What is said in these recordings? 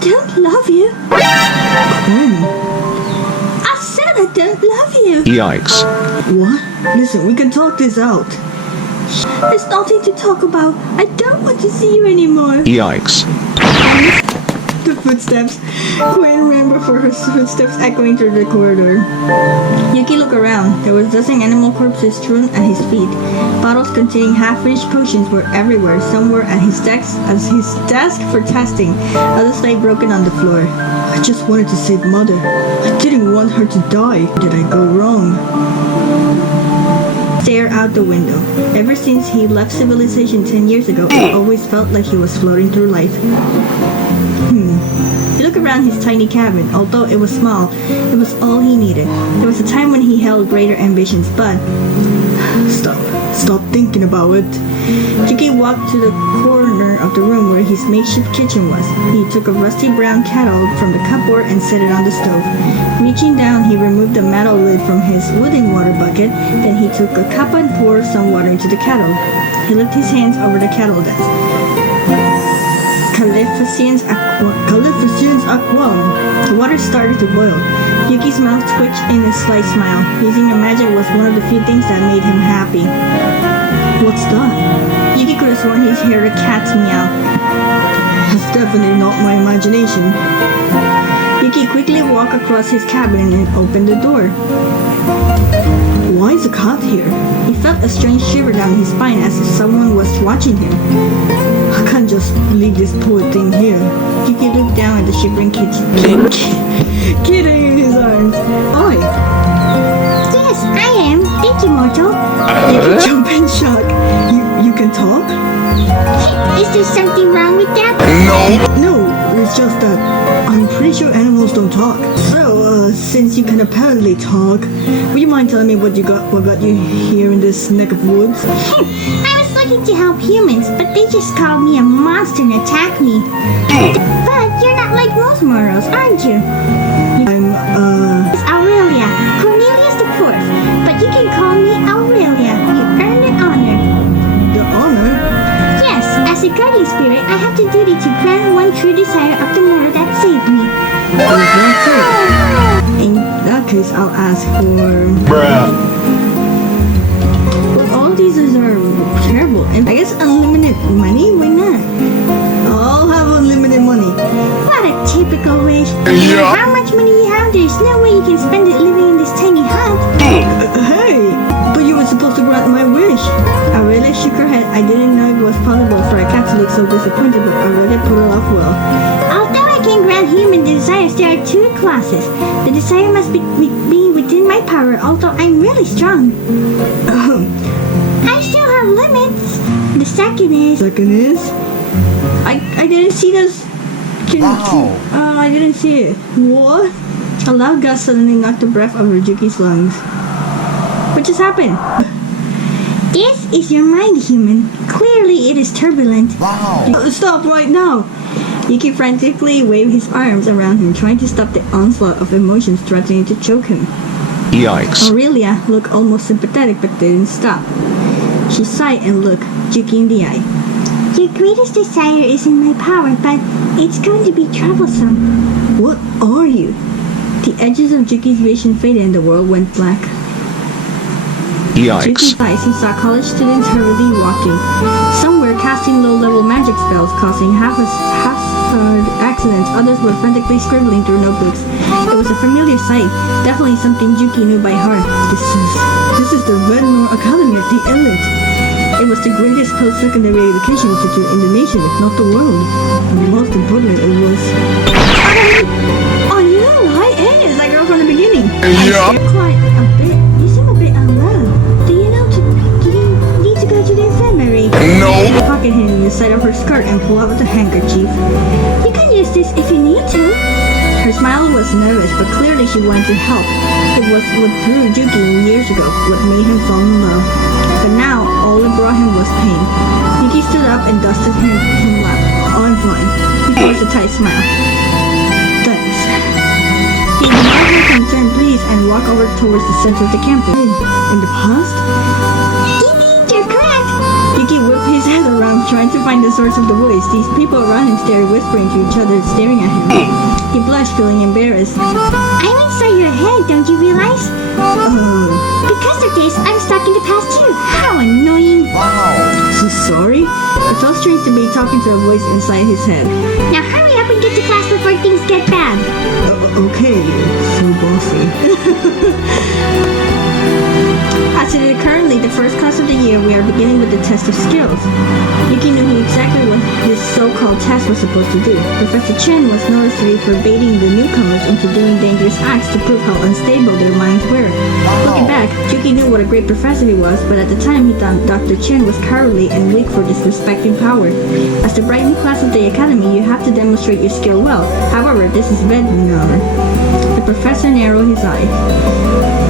don't love you. I said I don't love you. Yikes. What? Listen, we can talk this out. There's nothing to talk about. I don't want to see you anymore. Yikes. The footsteps. Gwen ran before her footsteps echoing through the corridor. Yuki looked around. There was dozen animal corpses strewn at his feet. Bottles containing half-finished potions were everywhere. Some were at his desk for testing. Others lay broken on the floor. I just wanted to save Mother. I didn't want her to die. Did I go wrong? Stare out the window. Ever since he left civilization 10 years ago, it always felt like he was floating through life. He looked around his tiny cabin. Although it was small, it was all he needed. There was a time when he held greater ambitions, but... Stop thinking about it. Yuki walked to the corner of the room where his makeshift kitchen was. He took a rusty brown kettle from the cupboard and set it on the stove. Reaching down, he removed the metal lid from his wooden water bucket. Then he took a cup and poured some water into the kettle. He lifted his hands over the kettle desk. Calificens aquam. The water started to boil. Yuki's mouth twitched in a slight smile. Using the magic was one of the few things that made him happy. What's that? Yuki could have sworn he heard a cat's meow. That's definitely not my imagination. Yuki quickly walked across his cabin and opened the door. Why is a cat here? He felt a strange shiver down his spine as if someone was watching him. I can't just leave this poor thing here. Yuki looked down at the shivering kid in his arms. Oi! Yes, I am. Thank you, mortal. Yuki jumped in shock. You can talk? Is there something wrong with that? No, it's just that I'm pretty sure animals don't talk. So, since you can apparently talk, would you mind telling me what got you here in this neck of woods? I was looking to help humans, but they just called me a monster and attacked me. But you're not like most mortals, aren't you? It's Aurelia, Cornelius the Fourth, but you can call me Aurelia. You earned an honor. The honor? Yes, as a guardian spirit, I have the duty to grant one true desire of the mortal that saved me. In that case, I'll ask for... Well, all these are terrible. And I guess unlimited money? Why not? I'll have unlimited money. What a typical wish. Yeah. How much money you have, there's no way you can spend it living in this tiny hut. Hey, but you were supposed to grant my wish. Aurelia shook her head. I didn't know it was possible for a cat to look so disappointed, but Aurelia put it off well. Although I can grant human desires, there are two classes. The desire must be within my power, although I'm really strong. I still have limits. The second is... I didn't see this. I didn't see it. What? A loud gust suddenly knocked the breath out of Yuki's lungs. What just happened? This is your mind, human. Clearly, it is turbulent. Wow. Stop right now. Yuki frantically waved his arms around him, trying to stop the onslaught of emotions threatening to choke him. Yikes. Aurelia looked almost sympathetic but didn't stop. She sighed and looked Yuki in the eye. Your greatest desire is in my power, but it's going to be troublesome. What are you? The edges of Yuki's vision faded and the world went black. Yikes. Yuki eyes and saw college students hurriedly walking. Some were casting low-level magic spells, causing haphazard accidents. Others were frantically scribbling through notebooks. It was a familiar sight, definitely something Yuki knew by heart. This is the Red Nor Academy of the Elite. It was the greatest post-secondary education institute in the nation, if not the world. And most importantly, it was... Oh no, hi, hey, it's that girl from the beginning. Yeah. You're quite a bit, you seem a bit unwell. Do you need to go to the infirmary? No. Pocket hand in the side of her skirt and pull out the handkerchief. You can use this if you need to. Her smile was nervous, but clearly she wanted to help. It was what drew Yuki years ago, what made him fall in love. But now, all it brought him was pain. Yuki stood up and dusted him from lap. I'm fine. He forced a tight smile. Thanks. He ignored her consent, please, and walked over towards the center of the campus. In the past? Indeed, you're correct. He Yuki whipped his head around, trying to find the source of the voice. These people around him started whispering to each other, staring at him. He blushed, feeling embarrassed. I'm inside your head, don't you realize? Because of this, I'm stuck in the past too. How annoying. So sorry? It felt strange to be talking to a voice inside his head. Now hurry up and get to class before things get bad. Okay, so bossy. As it is currently the first class of the year, we are beginning with the test of skills. Yuki knew exactly what this so-called test was supposed to do. Professor Chen was notoriously forbidding the newcomers into doing dangerous acts to prove how unstable their minds were. Looking back, Yuki knew what a great professor he was, but at the time he thought Dr. Chen was cowardly and weak for disrespecting power. As the bright new class of the academy, you have to demonstrate your skill well. However, this is webinar. The professor narrowed his eyes.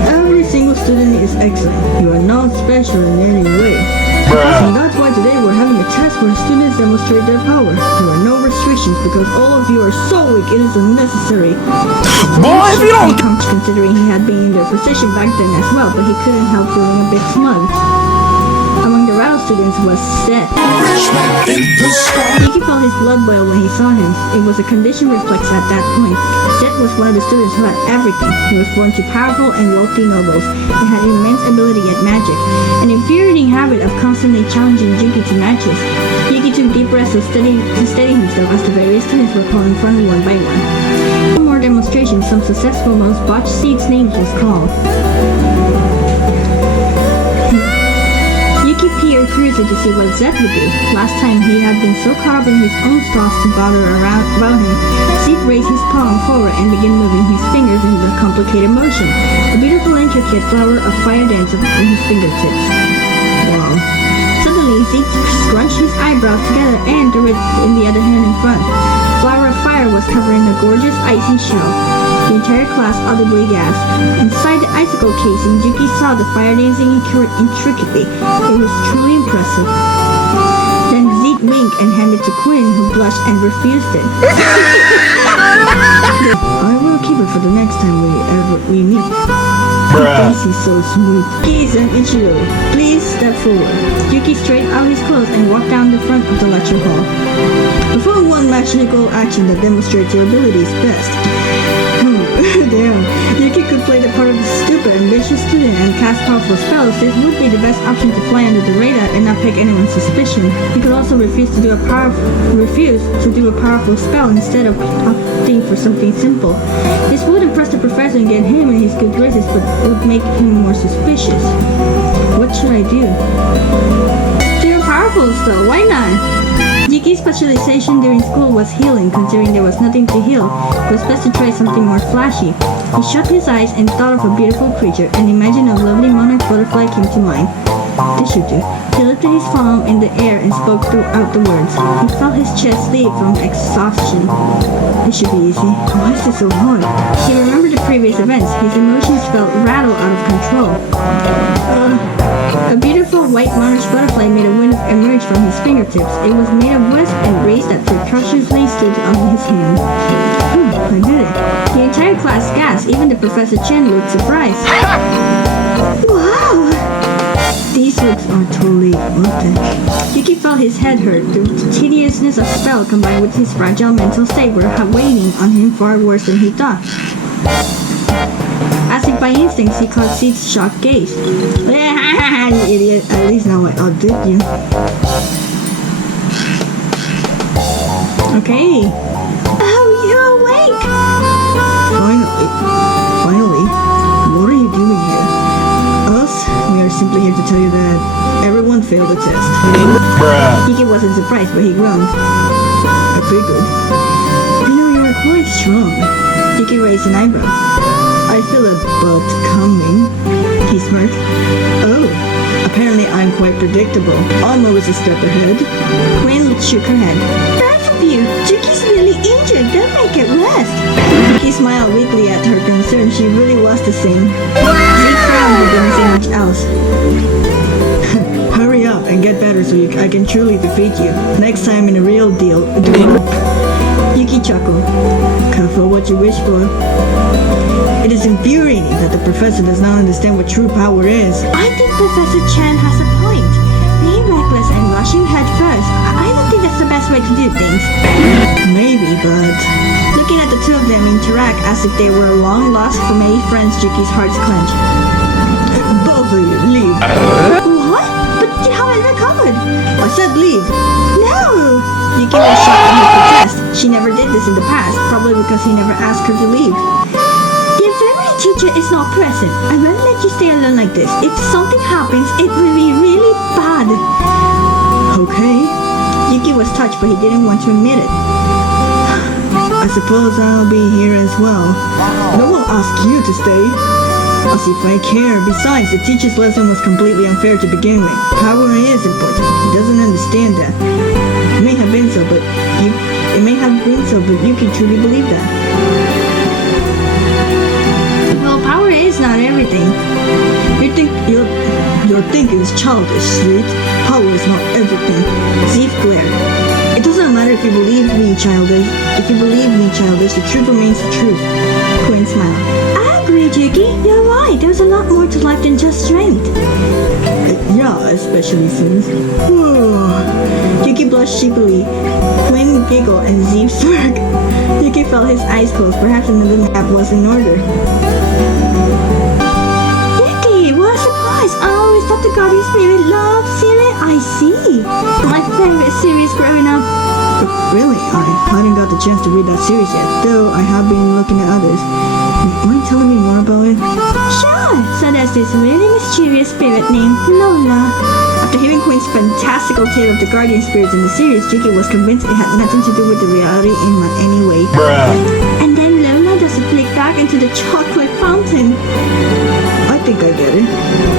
Every single student is excellent. You are not special in any way. And that's why today we're having a test where students demonstrate their power. There are no restrictions because all of you are so weak it is unnecessary. Boy, if you don't... Considering he had been in their position back then as well, but he couldn't help feeling a bit smug. Among the rattle students was Seth. Yuki felt his blood boil when he saw him. It was a conditioned reflex at that point. Seth was one of the students who had everything. He was born to powerful and wealthy nobles and had immense ability at magic, an infuriating habit of constantly challenging Yuki to matches. Yuki took deep breaths to steady himself as the various students were called in front one by one. One more demonstration, some successful most botched seeds' names was called. Yuki peered curiously to see what Zed would do. Last time he had been so caught up in his own thoughts to bother about him. Zed raised his palm forward and began moving his fingers in a complicated motion. A beautiful intricate flower of fire danced on his fingertips. Wow. Suddenly, Zed scrunched his eyebrows together and threw it in the other hand in front. Flower of fire was covering a gorgeous icy shell. The entire class audibly gasped. Inside the icicle casing, Yuki saw the fire dancing intricately. It was truly impressive. Then Zeke winked and handed to Quinn, who blushed and refused it. I will keep it for the next time we meet. He's so smooth. Keys and Itchio, please step forward. Yuki straightened out his clothes and walked down the front of the lecture hall. Perform one magical action that demonstrates your abilities best. Damn, Yuki could play the part of the stupid, ambitious student and cast powerful spells. This would be the best option to fly under the radar and not pick anyone's suspicion. He could also refuse to do a powerful spell instead of opting for something simple. This would impress the professor and get him in his good graces, but would make him more suspicious. What should I do? Do a powerful spell, why not? Yuki's specialization during school was healing. Considering there was nothing to heal, it was best to try something more flashy. He shut his eyes and thought of a beautiful creature. An image of a lovely monarch butterfly came to mind. This should do. He lifted his palm in the air and spoke throughout the words. He felt his chest leap from exhaustion. This should be easy. Why is this so hard? He remembered the previous events. His emotions felt rattled out of control. A beautiful white monarch butterfly made a wing emerge from his fingertips. It was made of wisp and rays that precociously stood on his hand. I did it. The entire class gasped. Even the Professor Chen looked surprised. Wow! These looks are totally worth it. Yuki felt his head hurt. The tediousness of spell combined with his fragile mental state were weighing on him far worse than he thought. As if by instinct, he caught Seed's shocked gaze. You idiot. At least now I outdid you. Okay. Oh, you're awake! Finally. What are you doing here? Us? We are simply here to tell you that everyone failed the test. Yuki wasn't surprised, but he groaned. I figured. You are quite strong. Yuki raised an eyebrow. I feel a butt coming. He smirked. Oh, apparently I'm quite predictable. I'm always a step ahead. Quinn shook her head. Both of you, Yuki's really injured. Don't make it rest. Yuki smiled weakly at her concern. She really was to sing. Zeke frowned but didn't say much else. Hurry up and get better so I can truly defeat you. Next time in a real deal. Yuki chuckled. Careful what you wish for. It is infuriating that the professor does not understand what true power is. I think Professor Chen has a point. Being reckless and him head first. I don't think that's the best way to do things. Maybe, but... Looking at the two of them interact as if they were long lost family friends, Yuki's hearts clench. Both of you, leave. What? But you haven't recovered. I said leave. No! Yuki was shocked at her protest. She never did this in the past, probably because he never asked her to leave. The infirmary teacher is not present. I won't let you stay alone like this. If something happens, it will be really bad. Okay. Yuki was touched, but he didn't want to admit it. I suppose I'll be here as well. No one asked you to stay. As if I care. Besides, the teacher's lesson was completely unfair to begin with. Power is important. He doesn't understand that. It may have been so, but Yuki truly believed that. Well, power is not everything. Your thinking is childish, Sweet. Power is not everything. Zeef glared. It doesn't matter if you believe me, childish. If you believe me, childish, the truth remains the truth. Quinn smiled. I agree, Yuki. You're right. There's a lot more to life than just strength. Yeah, especially since... Yuki blushed cheekily. Quinn giggled and Zeef smirked. Yuki felt his eyes close. Perhaps another nap was in order. Yuki, what a surprise! I always thought the Guardian Spirit loved series. I see. My favorite series growing up. Really? I hadn't got the chance to read that series yet, though I have been looking at others. Mind telling me more about it? Sure. So there's this really mysterious spirit named Lola. After hearing Quinn's fantastical tale of the guardian spirits in the series, Yuki was convinced it had nothing to do with the reality in any way. And then Lola does a flick back into the chocolate fountain. I think I get it.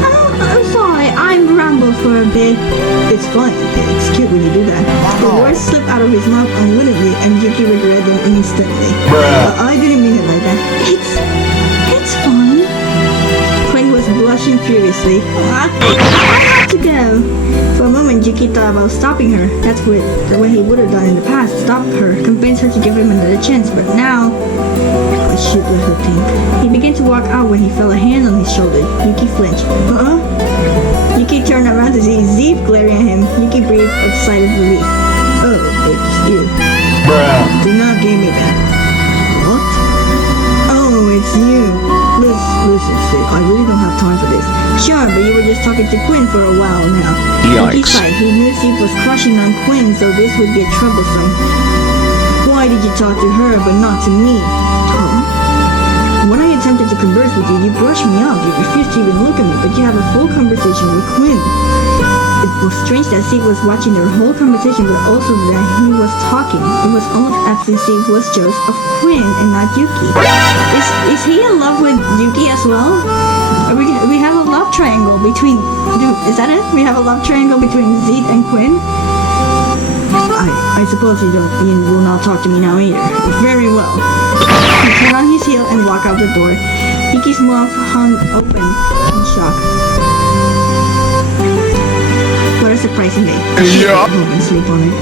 Oh, I'm sorry. I rambled for a bit. It's fine. It's cute when you do that. The words slipped out of his mouth unwittingly, and Yuki regretted them instantly. I didn't mean it like that. It's fun. Quinn was blushing furiously. I have to go. For a moment, Yuki thought about stopping her. That's what he would have done in the past. Stop her, convince her to give him another chance. But now, I should let her think. he began to walk out when he felt a hand on his shoulder. Yuki flinched. Yuki turned around to see Zeef glaring at him. Yuki breathed a sigh of relief. Oh, it's you. Do not give me that. What? Oh, it's you. Listen, Sid, I really don't have time for this. Sure, but you were just talking to Quinn for a while now. Yuki Yikes. sighed. He knew Zeef was crushing on Quinn, so this would get troublesome. Why did you talk to her but not to me? When I attempted to converse with you, you brushed me off. You refused to even look at me, but you have a full conversation with Quinn. It was strange that Zeef was watching their whole conversation, but also that he was talking. It was almost as if Zeef was jealous of Quinn and not Yuki. Is he in love with Yuki as well? We have a love triangle between... Is that it? We have a love triangle between Zeef and Quinn? I suppose you will not talk to me now either. Very well. He turned on his heel and walked out the door. Yuki's mouth hung open in shock. What a surprising day. Yeah. Go home and sleep on it.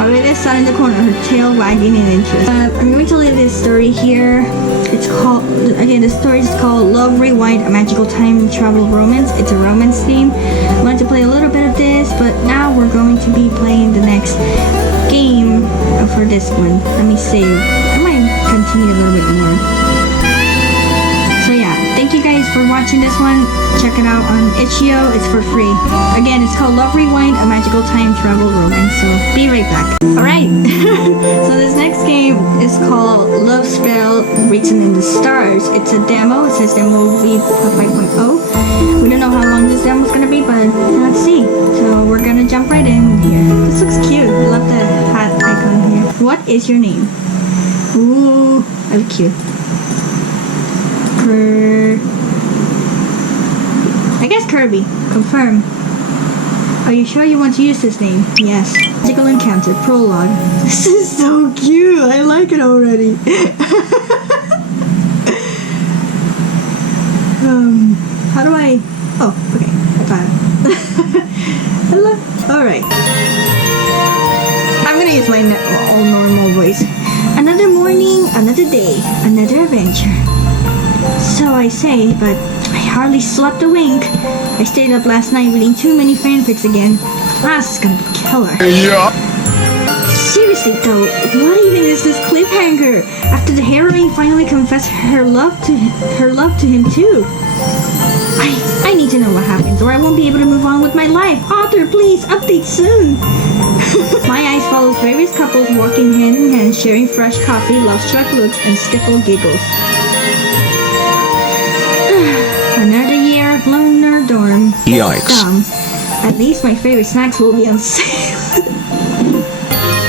Aurelio sat in the corner, her tail wagging in interest. I'm going to leave this story here. It's called, again, the story is called Love Rewind, a Magical Time Travel Romance. It's a romance theme. I wanted to play a little bit of this, but now we're going to be playing the next game for this one. Let me save. I might continue a little bit more. So yeah, thank you guys for watching this one. Check it out on Itchio. It's for free. Again, it's called Love Rewind, a Magical Time Travel Romance. So be right back. Alright. So this next game is called Love Spell Written in the Stars. It's a demo. It says demo V5.0. We don't know how long this demo is going to be, but let's see. So we're going to jump right in here. This looks cute. I love the hat icon here. What is your name? Ooh, that's cute. I guess Kirby. Confirm. Are you sure you want to use this name? Yes. Magical Encounter. Prologue. This is so cute. I like it already. How do I... Oh, okay. I found it. Hello? Alright. I'm gonna use my all normal voice. Another morning, another day, another adventure. So I say, but I hardly slept a wink. I stayed up last night reading too many fanfics again. class is gonna be killer. Yeah. Seriously though, what even is this cliffhanger? After the heroine finally confessed her love to him too. I need to know what happens, or I won't be able to move on with my life. Author, please update soon. My eyes follows various couples walking hand in hand, sharing fresh coffee, love-struck looks, and stifled giggles. Another year of alone in our dorm. Yikes. Dumb. At least my favorite snacks will be on sale.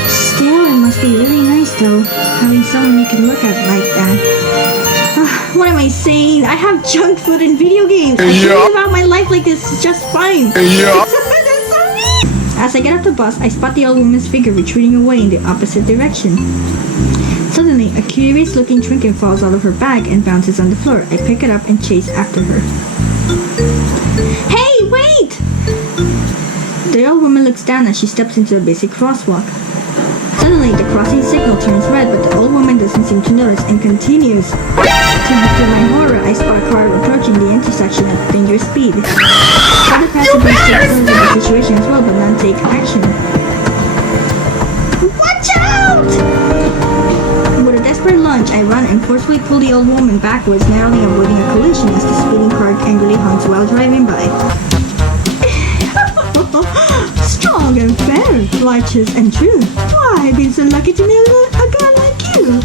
Still, it must be really nice though, having someone you can look at like that. What am I saying? I have junk food and video games. I can live out my life like this just fine. Yeah. That's so mean. As I get off the bus, I spot the old woman's figure retreating away in the opposite direction. Suddenly, a curious-looking trinket falls out of her bag and bounces on the floor. I pick it up and chase after her. Hey, wait! The old woman looks down as she steps into a busy crosswalk. Suddenly, the crossing signal turns red, but the old woman doesn't seem to notice and continues. To my horror, I spot a car approaching the intersection at dangerous speed. Other passengers take note of the situation as well, but none take action. Watch out! With a desperate lunge, I run and forcefully pull the old woman backwards, narrowly avoiding a collision as the speeding car angrily honks while driving by. Strong and fair, righteous and true. Why, I've been so lucky to meet a girl like you.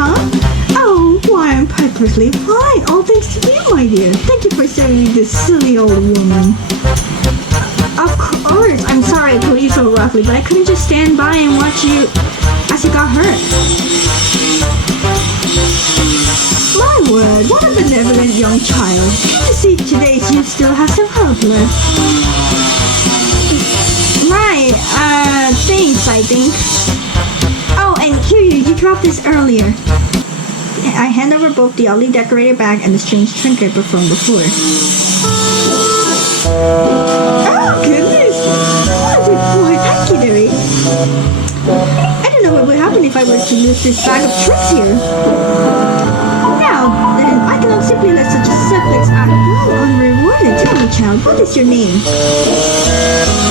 Huh? Oh, why, I'm perfectly fine. All thanks to you, my dear. Thank you for saving me this silly old woman. Of course, I'm sorry I pulled you so roughly, but I couldn't just stand by and watch you as you got hurt. My word, what a benevolent young child. Good to see today you still have some hope left. Right, thanks, I think. Oh, and here you dropped this earlier. I hand over both the oddly decorated bag and the strange trinket from before. Oh, goodness! Why, thank you, dearie. I don't know what would happen if I were to lose this bag of tricks here. Now, then, I cannot simply let such a suplex act go unrewarded. Tell me, child, what is your name?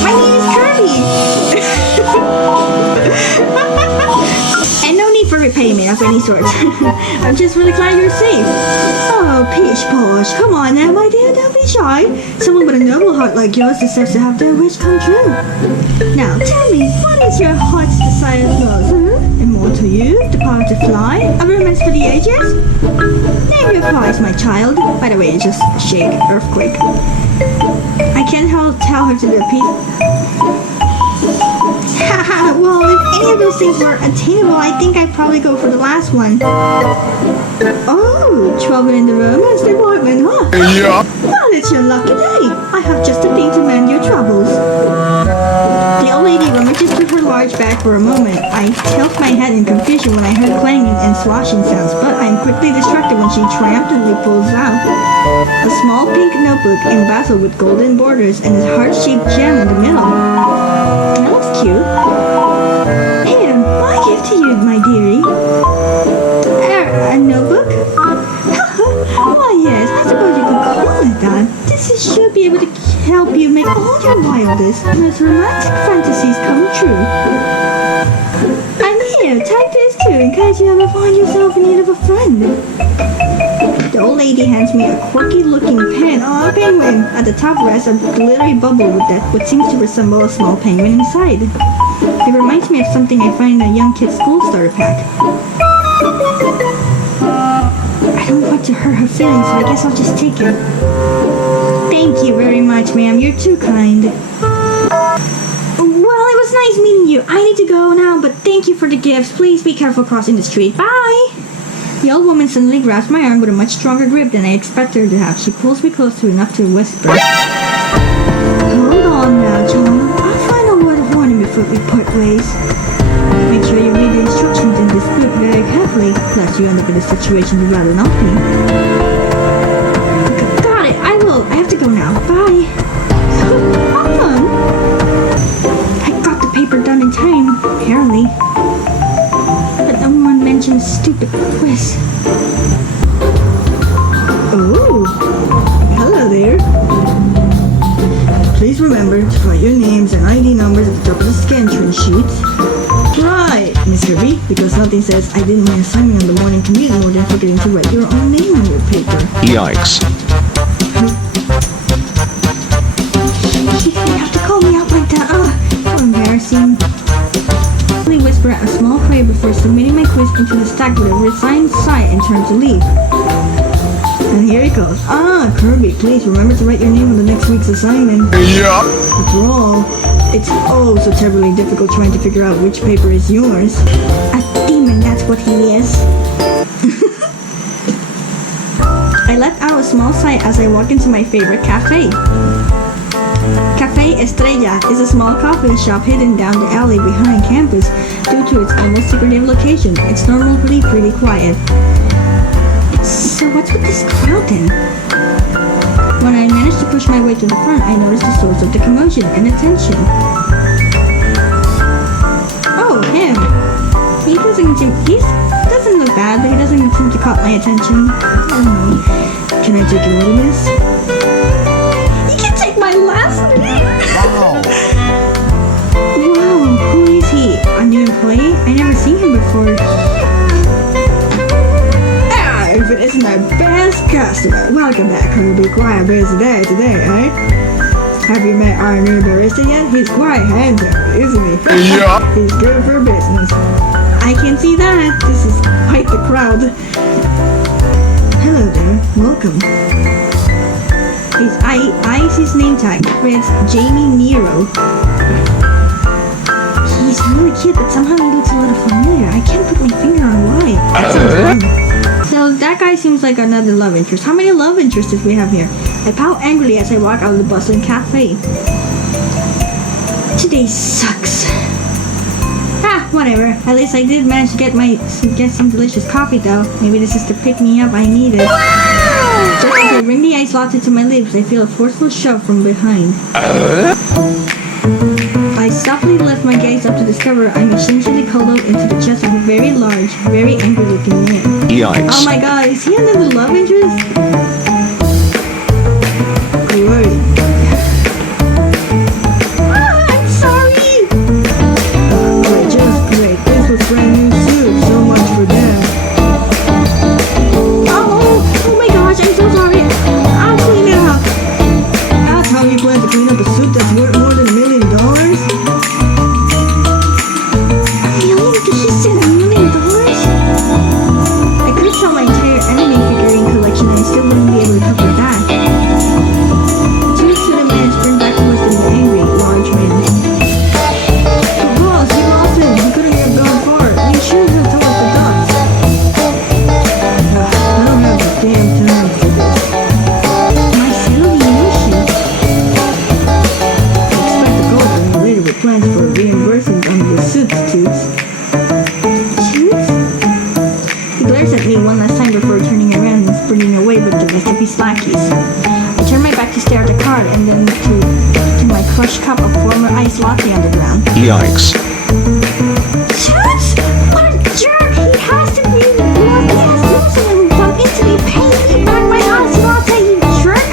My name is Kirby! And no need for repayment of any sort. I'm just really glad you're safe. Oh, Peach Posh, come on now, my dear, don't be shy. Someone with a noble heart like yours deserves to have their wish come true. Now, tell me, what is your heart's desire love, huh? Immortal youth, the power to fly, a romance for the ages? Name your prize, my child. By the way, it's just a shake, earthquake. I can't tell her to do a piece. Well, if any of those things were attainable, I think I'd probably go for the last one. Oh, trouble in the romance department, huh? Yeah. Well, it's your lucky day. I have just a thing to mend your troubles. The old lady rummages through her large bag for a moment. I tilt my head in confusion when I heard clanging and sloshing sounds, but I'm quickly distracted when she triumphantly pulls out a small pink notebook embezzled with golden borders and a heart-shaped gem in the middle. That looks cute. Here, my gift to you, my dearie. A notebook? Why, yes, I suppose you could call it that. This should be able to help you make all your wildest, most romantic fantasies come true. And here, take this too, in case you ever find yourself in need of a friend. The old lady hands me a quirky-looking pen. Oh, a penguin! At the top rests a glittery bubble with what seems to resemble a small penguin inside. It reminds me of something I find in a young kid's school starter pack. I don't want to hurt her feelings, so I guess I'll just take it. Thank you very much, ma'am. You're too kind. Well, it was nice meeting you. I need to go now, but thank you for the gifts. Please be careful crossing the street. Bye! The old woman suddenly grabs my arm with a much stronger grip than I expected her to have. She pulls me close to enough to whisper. Hold on now, John. I'll find a word of warning before we part ways. Make sure you read the instructions in this book very carefully, lest you end up in a situation you'd rather not be. Got it, I will. I have to go now. Bye. Have fun. I got the paper done in time, apparently. But no one mentioned stupid quiz. Oh, hello there. Please remember to write your names and ID numbers at the top of the Scantron sheets. Right, Miss Kirby, because nothing says I didn't my assignment on the morning commute more than forgetting to write your own name on your paper. Yikes. You have to call me out like that. How embarrassing. I whisper out a small prayer before submitting my quiz into the stack with a resigned sigh and turn to leave. And here he goes. Kirby, please remember to write your name on the next week's assignment. Yeah. After all, it's oh so terribly difficult trying to figure out which paper is yours. A demon, that's what he is. I let out a small sigh as I walk into my favorite cafe. Cafe Estrella is a small coffee shop hidden down the alley behind campus due to its almost secretive location. It's normally pretty quiet. So what's with this crowd then? When I managed to push my way to the front, I noticed the source of the commotion and attention. Oh, him. He doesn't look bad, but he doesn't seem to caught my attention. I don't know. Can I take your order, miss? You can take my last name! Wow. Wow, who is he? A new employee? I never seen him before. If it isn't our best customer. Welcome back, Kirby. Quite a busy day today, eh? Have you met our new barista yet? He's quite handsome, isn't he? Yeah. He's good for business. I can see that. This is quite the crowd. Hello there. Welcome. I see his name tag. It's Jamie Nero. He's really cute, but somehow he looks a little familiar. I can't put my finger on why. That sounds fun. So that guy seems like another love interest. How many love interests did we have here? I pout angrily as I walk out of the bustling cafe. Today sucks. Whatever. At least I did manage to get some delicious coffee though. Maybe this is the pick me up I needed. Just as I bring the iced latte to my lips, I feel a forceful shove from behind. I softly lift my gaze up to discover I'm essentially cuddled into the chest of a very large, very angry looking man. Yikes. Oh my god, is he another love interest? Great. I'm sorry! Great, just great. This was brand new too. So much for them. Oh my gosh, I'm so sorry. I'll clean it up. That's how you plan to clean up a suit that's worth more than $1 million? Really? Did he say $1 million? I could sell my entire enemy figurine collection and I still wouldn't be able to cover that. Two suited men sprint back towards the angry, large man. Boss, you lost him. He couldn't have gone far. You should have told the dots. I don't have the damn time for this. My silly Yoshi. Expect to go from you later with plans for reimbursement on the substitutes. Toots? He glares at me one last time before turning around and sprinting away with the rest of his lackeys. I turn my back to stare at the card and then to my crushed cup of former iced latte on the ground. Yikes. Toots! What a jerk! He has to be the one he has losing and we bump into me paying me back my iced latte, you jerk!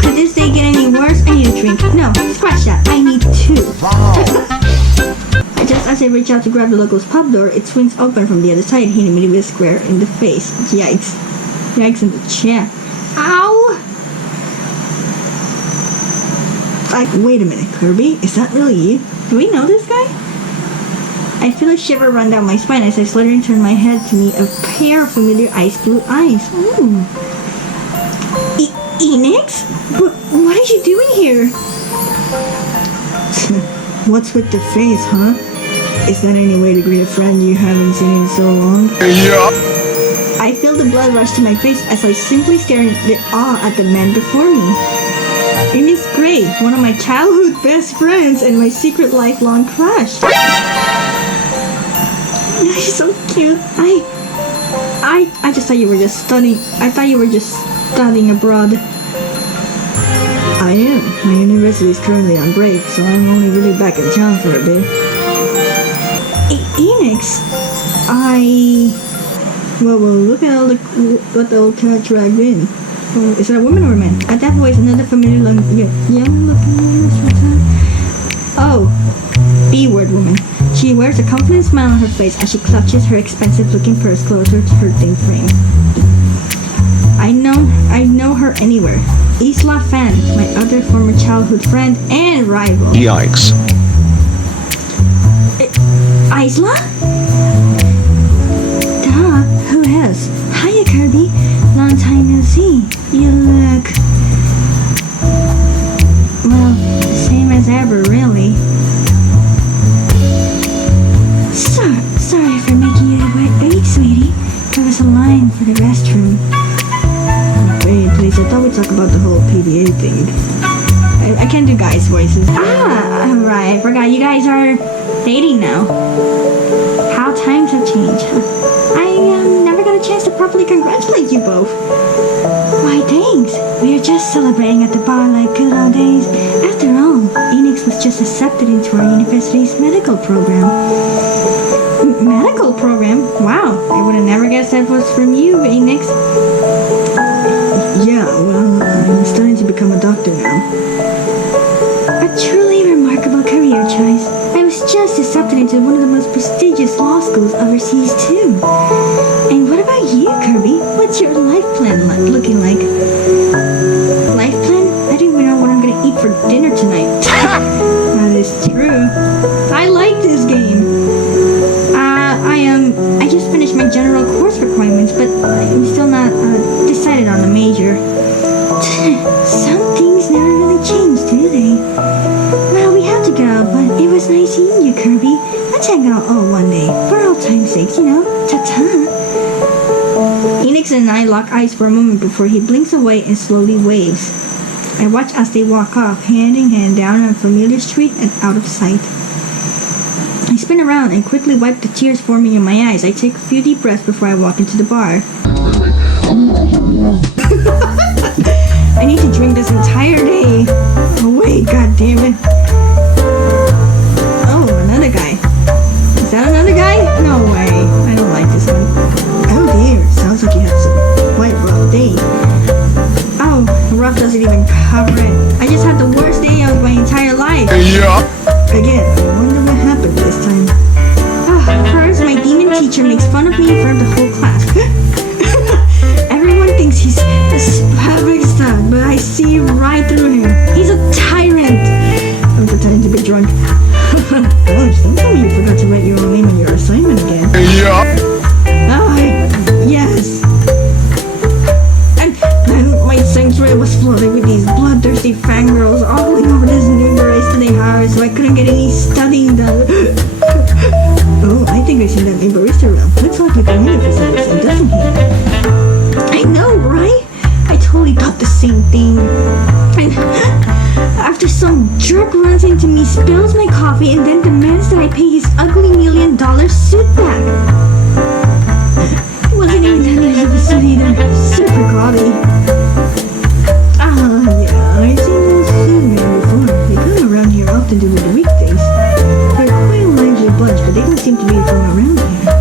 Could this day get any worse? I need a drink. No, scratch that. I need two. Just as I reach out to grab the local's pub door, it swings open from the other side, hitting me with a square in the face. Yikes. Yikes in the chin. Ow! Wait a minute, Kirby. Is that really you? Do we know this guy? I feel a shiver run down my spine as I slowly turn my head to meet a pair of familiar ice blue eyes. Ooh. Enix? What are you doing here? What's with the face, huh? Is that any way to greet a friend you haven't seen in so long? Yeah. I feel the blood rush to my face as I simply stare in awe at the man before me. Enix Gray, one of my childhood best friends and my secret lifelong crush. He's so cute. I just thought you were just studying. I thought you were just studying abroad. I am. My university is currently on break, so I'm only really back in town for a bit. Enix, Well, look at all what the old cat dragged in. Oh, is that a woman or a man? At that voice, another familiar young looking. Oh, B-word woman. She wears a confident smile on her face as she clutches her expensive-looking purse closer to her thin frame. I know her anywhere. Isla Fan, my other former childhood friend and rival. Yikes. Isla? Duh, who else? Hiya, Kirby. Long time no see. You look... well, the same as ever, really. Sorry for making you wait, sweetie. There was a line for the restroom. Wait, please, I thought we'd talk about the whole PDA thing. I can't do guys' voices. Right, I forgot you guys are dating now. How times have changed. I never got a chance to properly congratulate you both. Why, thanks. We were just celebrating at the bar like good old days. After all, Enix was just accepted into our university's medical program. Medical program? Wow, I would have never guessed that was from you, Enix. Yeah, well, I'm starting to become a doctor now. A truly remarkable career choice. I was just accepted into one of the most prestigious law schools overseas, too. And what about you, Kirby? What's your life plan looking like? Life plan? I don't even know what I'm gonna eat for dinner tonight. That is true. I like this game. I just finished my general course requirements, but I'm still not decided on a major. Some things never really change, do they? Well, we have to go, but it was nice seeing you, Kirby. Let's hang out all one day, for old time's sakes, you know. Ta-ta. Enix and I lock eyes for a moment before he blinks away and slowly waves. I watch as they walk off, hand in hand, down a familiar street and out of sight. I spin around and quickly wipe the tears forming in my eyes. I take a few deep breaths before I walk into the bar. I need to drink this entire day. Oh wait, god damn it. Oh, another guy. Is that another guy? No way. I don't like this one. Oh dear, sounds like you had some quite rough day. Oh, rough doesn't even cover it. I just had the worst day of my entire life. Yeah. Again, I wonder what happened this time. First, my demon teacher makes fun of me in front of the whole class. Everyone thinks he's perfect stuff, but I see right through him. He's a tyrant. I'm pretending to be drunk. Gosh, don't tell me you forgot to write your own name in your assignment again. Yeah. Yes. And my sanctuary was flooded with these bloodthirsty fangirls ogling over this numerous today hours, so I couldn't get any studying done. Oh, I think I see that new barista around. Looks like a community facility, doesn't he? I know, right? I totally thought the same thing. And after some jerk runs into me, spills my coffee, and then demands that I pay his ugly $1 million suit back. It wasn't even 10 years of a suit either. Super gaudy. Yeah, I've seen those suit men before. They come around here often during the weekdays. They're quite a lively bunch, but they don't seem to be from around here.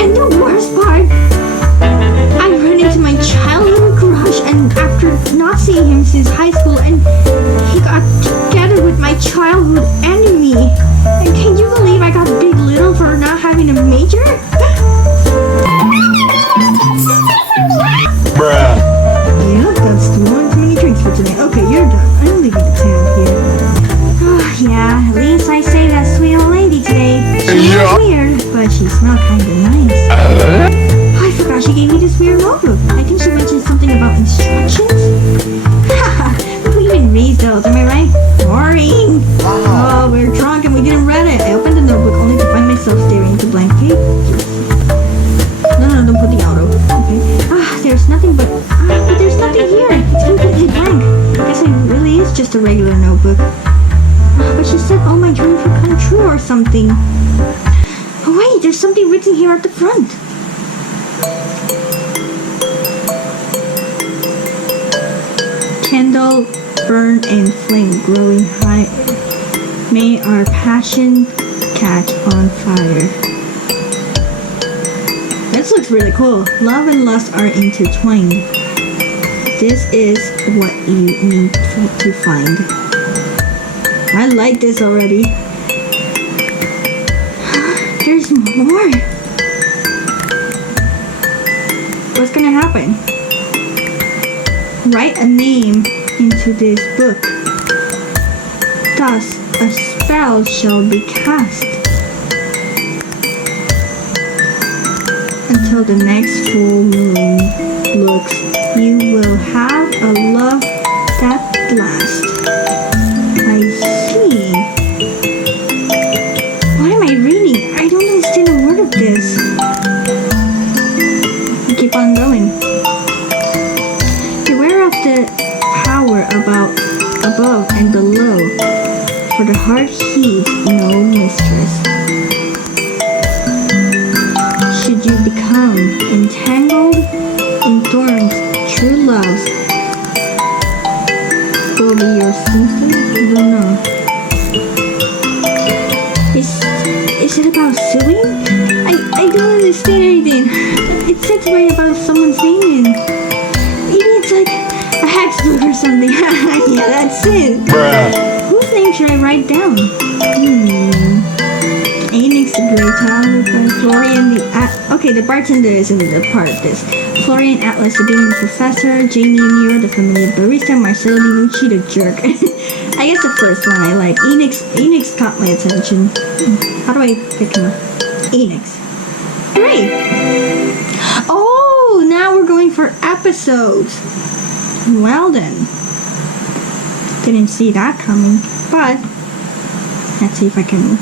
And the worst part, I ran into my childhood crush, and after not seeing him since high school, and he got together with my childhood enemy. And can you believe I got belittled for not having a major? Bruh. Yep, that's one too many drinks for today. Okay, you're done. I'm leaving the town here. Yeah, at least I saved that sweet old lady today. She was weird, but she smelled kinda nice. I forgot she gave me this weird notebook. I think she mentioned something about instructions. Haha, who even reads those, am I right? Boring. Oh, we're drunk and we didn't read it. I opened the notebook only to find myself staring into blank pages. No, don't put the auto. Okay. There's nothing but there's nothing here. It's completely blank. I guess it really is just a regular notebook. But she said all my dreams would come true or something. Oh wait, there's something written here at the front. Kindle, burn, and flame, growing high. May our passion catch on fire. This looks really cool. Love and lust are intertwined. This is what you need to find. I like this already. There's more. What's gonna happen? Write a name into this book. Thus, a spell shall be cast. Until the next full moon looks, you will have a love that lasts. I see. What am I reading? I don't understand a word of this. I keep on going. Beware of the power above and below, for the heart heeds no mistress. Should you become entangled in thorns, true love will be your seamstress? I don't know. Is it about suing? I don't understand anything. It said to write about someone's name in. Maybe it's like a hex book or something. Yeah, that's it. Bruh. Whose name should I write down? Anix the Great Child, Florian the okay, the bartender isn't the part of this. Florian Atlas, the demon professor, Jamie Mira, the familiar barista, Marcelo DiNucci, the jerk. I guess the first one I like. Enix caught my attention. How do I pick him up? Enix. Great! Oh, now we're going for episodes. Well then. Didn't see that coming. But, let's see if I can...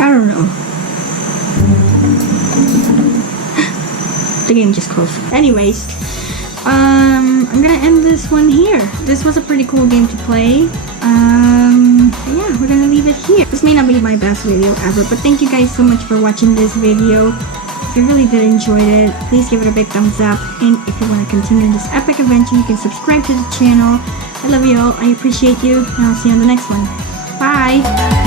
I don't know. The game just closed. Anyways, I'm gonna end this one here. This was a pretty cool game to play. Yeah, we're gonna leave it here. This may not be my best video ever, but thank you guys so much for watching this video. If you really did enjoy it, please give it a big thumbs up. And if you want to continue this epic adventure, you can subscribe to the channel. I love you all. I appreciate you. And I'll see you on the next one. Bye!